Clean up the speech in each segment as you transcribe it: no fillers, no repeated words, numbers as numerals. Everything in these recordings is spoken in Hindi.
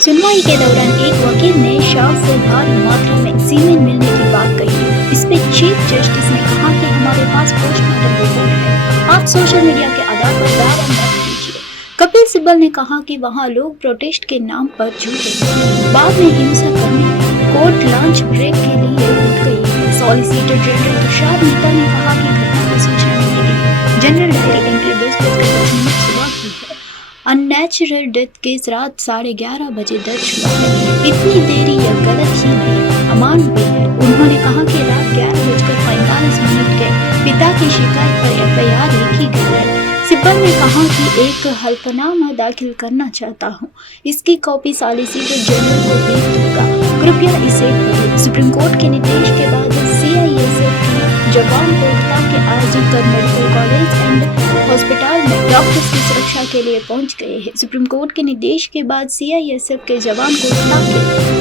सुनवाई के दौरान एक वकील ने शव से भारी मात्रा में सीमेंट मिलने की बात कही। इस पे चीफ जस्टिस ने कहा कि हमारे पास पोस्टमार्टम रिपोर्ट है, आप सोशल मीडिया के आधार पर दावा मत कीजिए। कपिल सिब्बल ने कहा कि वहाँ लोग प्रोटेस्ट के नाम पर झूठे थे, बाद में हिंसा करने लगे। कोर्ट लंच ब्रेक के लिए उठ गई है। सॉलिसिटर जनरल तुषार मेहता ने कहा कि घटना की सूचना मिली है। जनरल डायरी एंट्री 10:10 सुबह की है। अननेचुरल डेथ केस रात 11:30 बजे दर्ज हुआ है। इतनी देरी यह गलत ही नहीं, अमानवीय है। उन्होंने कहा कि रात 11:45 के पिता की शिकायत पर FIR लिखी गई है। सिब्बल ने कहा कि एक हल्फनामा दाखिल करना चाहता हूँ, इसकी कॉपी सॉलिसिटर जनरल को भेज दूंगा, कृपया इसे पढ़िए। सुप्रीम कोर्ट के निर्देश के बाद CISF की जवान कोलकाता के RG कर मेडिकल कॉलेज एंड हॉस्पिटल में डॉक्टर्स की सुरक्षा के लिए पहुंच गए हैं। सुप्रीम कोर्ट के निर्देश के बाद CISF के जवान कोलकाता के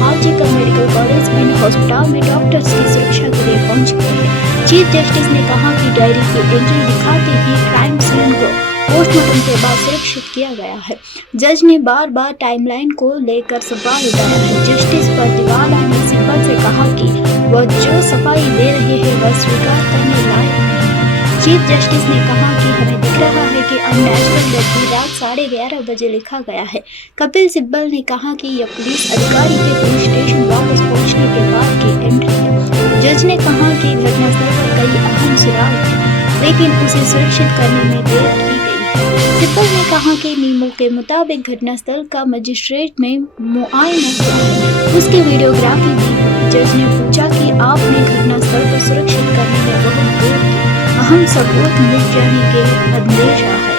RG कर मेडिकल कॉलेज एंड हॉस्पिटल में डॉक्टर्स की सुरक्षा के लिए पहुंच गए हैं। चीफ जस्टिस ने कहा कि डायरी की एंट्री दिखाते ही क्राइम सीन को पोस्टमार्टम के बाद सुरक्षित किया गया है। जज ने बार बार टाइमलाइन को लेकर सवाल उठाया है। जस्टिस परदिवाला ने सिब्बल से कहा कि वह जो सफाई दे रहे हैं वह स्वीकार करने लायक नहीं है। चीफ जस्टिस ने कहा कि हमें दिख रहा है कि अननेचुरल डेथ भी रात 11:30 बजे लिखा गया है। कपिल सिब्बल ने कहा कि यह पुलिस अधिकारी के पुलिस स्टेशन वापस पहुंचने के बाद की एंट्री है। जज ने कहा कि घटनास्थल पर कई अहम सुराग थे, लेकिन उसे सुरक्षित करने में देर की गई है। सिब्बल ने कहा कि नियमों के मुताबिक घटनास्थल का मजिस्ट्रेट में मुआयना किया है, उसकी वीडियोग्राफी भी हुई। जज ने पूछा कि आपने घटनास्थल को सुरक्षित करने में बहुत देर की, अहम सबूत मिट जाने के अंदेशा है।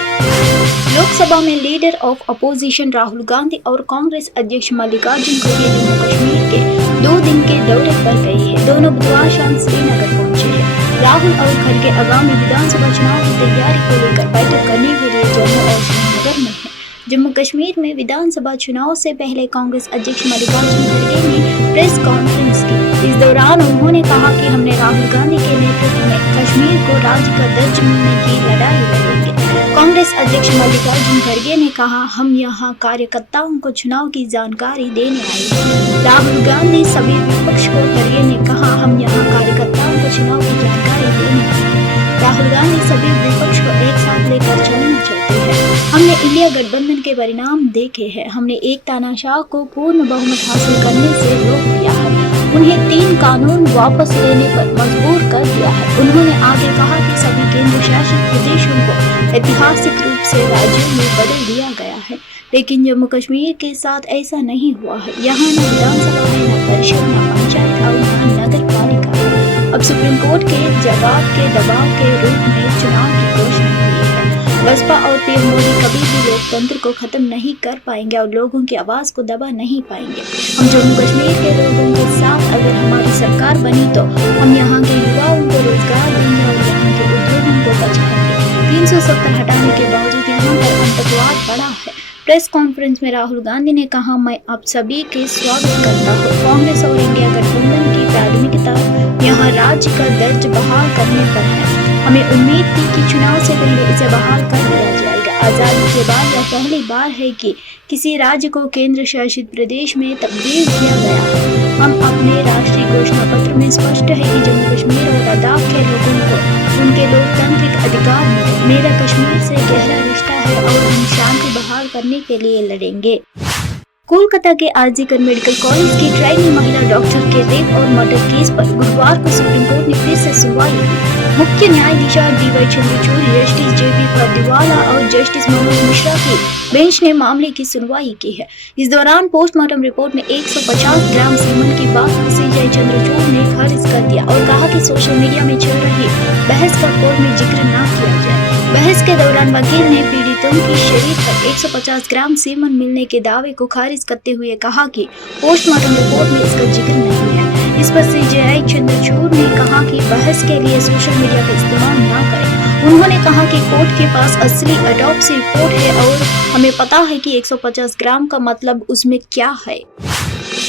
लोकसभा में leader of opposition Rahul Gandhi और कांग्रेस अध्यक्ष मल्लिकार्जुन खड़गे जम्मू कश्मीर के 2 दिन के दौरे पर गए हैं। दोनों बुधवार शाम श्रीनगर पहुंचे हैं। राहुल और खड़गे आगामी विधानसभा चुनाव की तैयारी को लेकर बैठक करने के लिए जम्मू और श्रीनगर में है। जम्मू कश्मीर में विधानसभा चुनाव से पहले कांग्रेस अध्यक्ष मल्लिकार्जुन खड़गे ने प्रेस कॉन्फ्रेंस की। इस दौरान उन्होंने कहा कि हमने राहुल गांधी के नेतृत्व में कश्मीर को राज्य का दर्जा मिलने की लड़ाई लड़ेंगे। कांग्रेस अध्यक्ष मल्लिकार्जुन खड़गे ने कहा, हम यहाँ कार्यकर्ताओं को चुनाव की जानकारी देने आए हैं। राहुल गांधी सभी विपक्ष को खड़गे ने कहा, हम यहाँ कार्यकर्ताओं को चुनाव की जानकारी देने आए हैं। राहुल गांधी सभी विपक्ष को एक साथ लेकर चलना चाहते हैं। हमने इंडिया गठबंधन के परिणाम देखे हैं। हमने एक तानाशाह को पूर्ण बहुमत हासिल करने से रोक दिया है, उन्हें 3 कानून वापस लेने पर मजबूर कर दिया है। उन्होंने आगे कहा कि सभी केंद्र शासित प्रदेशों को ऐतिहासिक रूप से राज्यों में बदल दिया गया है, लेकिन जम्मू कश्मीर के साथ ऐसा नहीं हुआ है। यहाँ न विधानसभा है, न परिषद, न पंचायत और न नगर पालिका है। अब सुप्रीम कोर्ट के जवाब के दबाव के रूप में चुनाव की घोषणा हुई है। बसपा और PM मोदी कभी भी लोकतंत्र को खत्म नहीं कर पाएंगे और लोगों की आवाज को दबा नहीं पाएंगे। हम जम्मू कश्मीर के लोगों के साथ अगर हमारी सरकार बनी तो हम यहाँ के युवाओं को रोजगार देंगे और यहाँ के उद्योगों को बचाएंगे। 370 हटाने के बावजूद यहाँ पर आतंकवाद बढ़ा है। प्रेस कॉन्फ्रेंस में राहुल गांधी ने कहा, मैं आप सभी के स्वागत करता हूँ। कांग्रेस और इंडिया गठबंधन की प्राथमिकता यहाँ राज्य का दर्जा बहाल करने पर है। हमें उम्मीद थी कि चुनाव से पहले इसे बहाल कर दिया जाएगा। आज़ादी के बाद यह पहली बार है कि किसी राज्य को केंद्र शासित प्रदेश में तब्दील किया गया है। हम अपने राष्ट्रीय घोषणा पत्र में स्पष्ट है कि जम्मू कश्मीर और लद्दाख के लोगों को उनके लोकतांत्रिक अधिकार मिले। मेरा कश्मीर से गहरा रिश्ता है और हम शांति बहाल करने के लिए लड़ेंगे। कोलकाता के RG कर मेडिकल कॉलेज की ट्रेनी महिला डॉक्टर के रेप और मर्डर केस पर गुरुवार को सुप्रीम कोर्ट ने फिर से सुनवाई की। मुख्य न्यायाधीश DY चंद्रचूड़, जस्टिस JP परदिवाला और जस्टिस मनोज मिश्रा की बेंच ने मामले की सुनवाई की है। इस दौरान पोस्टमार्टम रिपोर्ट में 150 ग्राम सीमेंट की बात को CJ चंद्रचूड़ ने खारिज कर दिया और कहा कि सोशल मीडिया में चल रही बहस का कोर्ट में जिक्र न किया जाए। बहस के दौरान वकील ने पीड़ितों की शरीर पर 150 ग्राम सीमेंट मिलने के दावे को खारिज करते हुए कहा कि पोस्टमार्टम रिपोर्ट में इसका जिक्र नहीं है। इस पर CJ चंद्रचूड़ ने कहा कि बहस के लिए सोशल मीडिया का इस्तेमाल न करें। उन्होंने कहा कि कोर्ट के पास असली ऑटोप्सी रिपोर्ट है और हमें पता है कि 150 ग्राम का मतलब उसमें क्या है।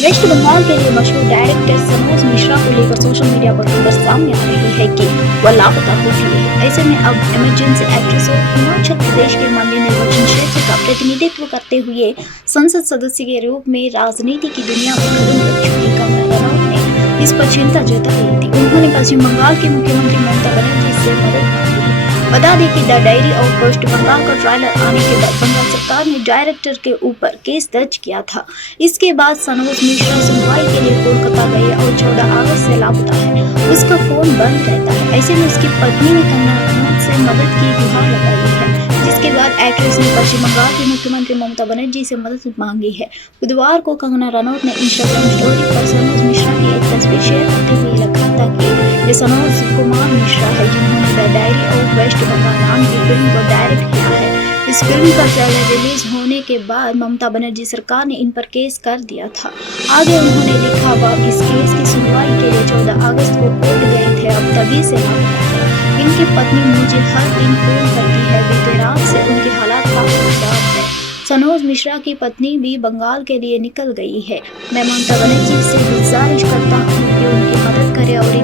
वेस्ट बंगाल के लिए मशहूर डायरेक्टर सनोज मिश्रा को लेकर सोशल मीडिया पर खबर सामने आ रही है कि वह लापता हो गई है। ऐसे में अब इमरजेंसी एक्ट्रेस और हिमाचल प्रदेश के मंडी निर्वाचन क्षेत्र का प्रतिनिधित्व करते हुए संसद सदस्य के रूप में राजनीति की दुनिया में कदम रख चुकी कंगना रनौत ने इस पर चिंता जताई थी। उन्होंने पश्चिम बंगाल के मुख्यमंत्री ममता बनर्जी से मदद मांगी है। बता दें कि the diary of West Bengal का ट्रेलर आने के बाद बंगाल सरकार ने डायरेक्टर के ऊपर केस दर्ज किया था। इसके बाद सनोज मिश्रा सुनवाई के लिए कोलकाता गई और 14 अगस्त से लापता है। उसका फोन बंद रहता है। ऐसे में उसकी पत्नी ने कंगना रनौत से मदद की गुहार लगाई है, जिसके बाद एक्ट्रेस ने पश्चिम बंगाल की मुख्यमंत्री ममता बनर्जी से मदद मांगी है। बुधवार को कंगना रनौत ने इंस्टाग्राम स्टोरी पर सनोज मिश्रा की एक तस्वीर शेयर करते हुए लिखा था कि ये सनोज कुमार मिश्रा है, जिन्होंने the diary of West Bengal नाम की फिल्म को डायरेक्ट किया है। इस फिल्म का ट्रेलर रिलीज होने के बाद ममता बनर्जी सरकार ने इन पर केस कर दिया था। आगे उन्होंने लिखा, वह इस केस की सुनवाई के लिए 14 अगस्त को कोर्ट गए थे, अब तभी से लापता है। इनकी पत्नी मुझे हर दिन फोन करती है, बीते रात से उनके हालात काफी खराब है। सनोज मिश्रा की पत्नी भी बंगाल के लिए निकल गई है। मैं ममता बनर्जी से गुजारिश करता हूँ कि उनकी मदद करें और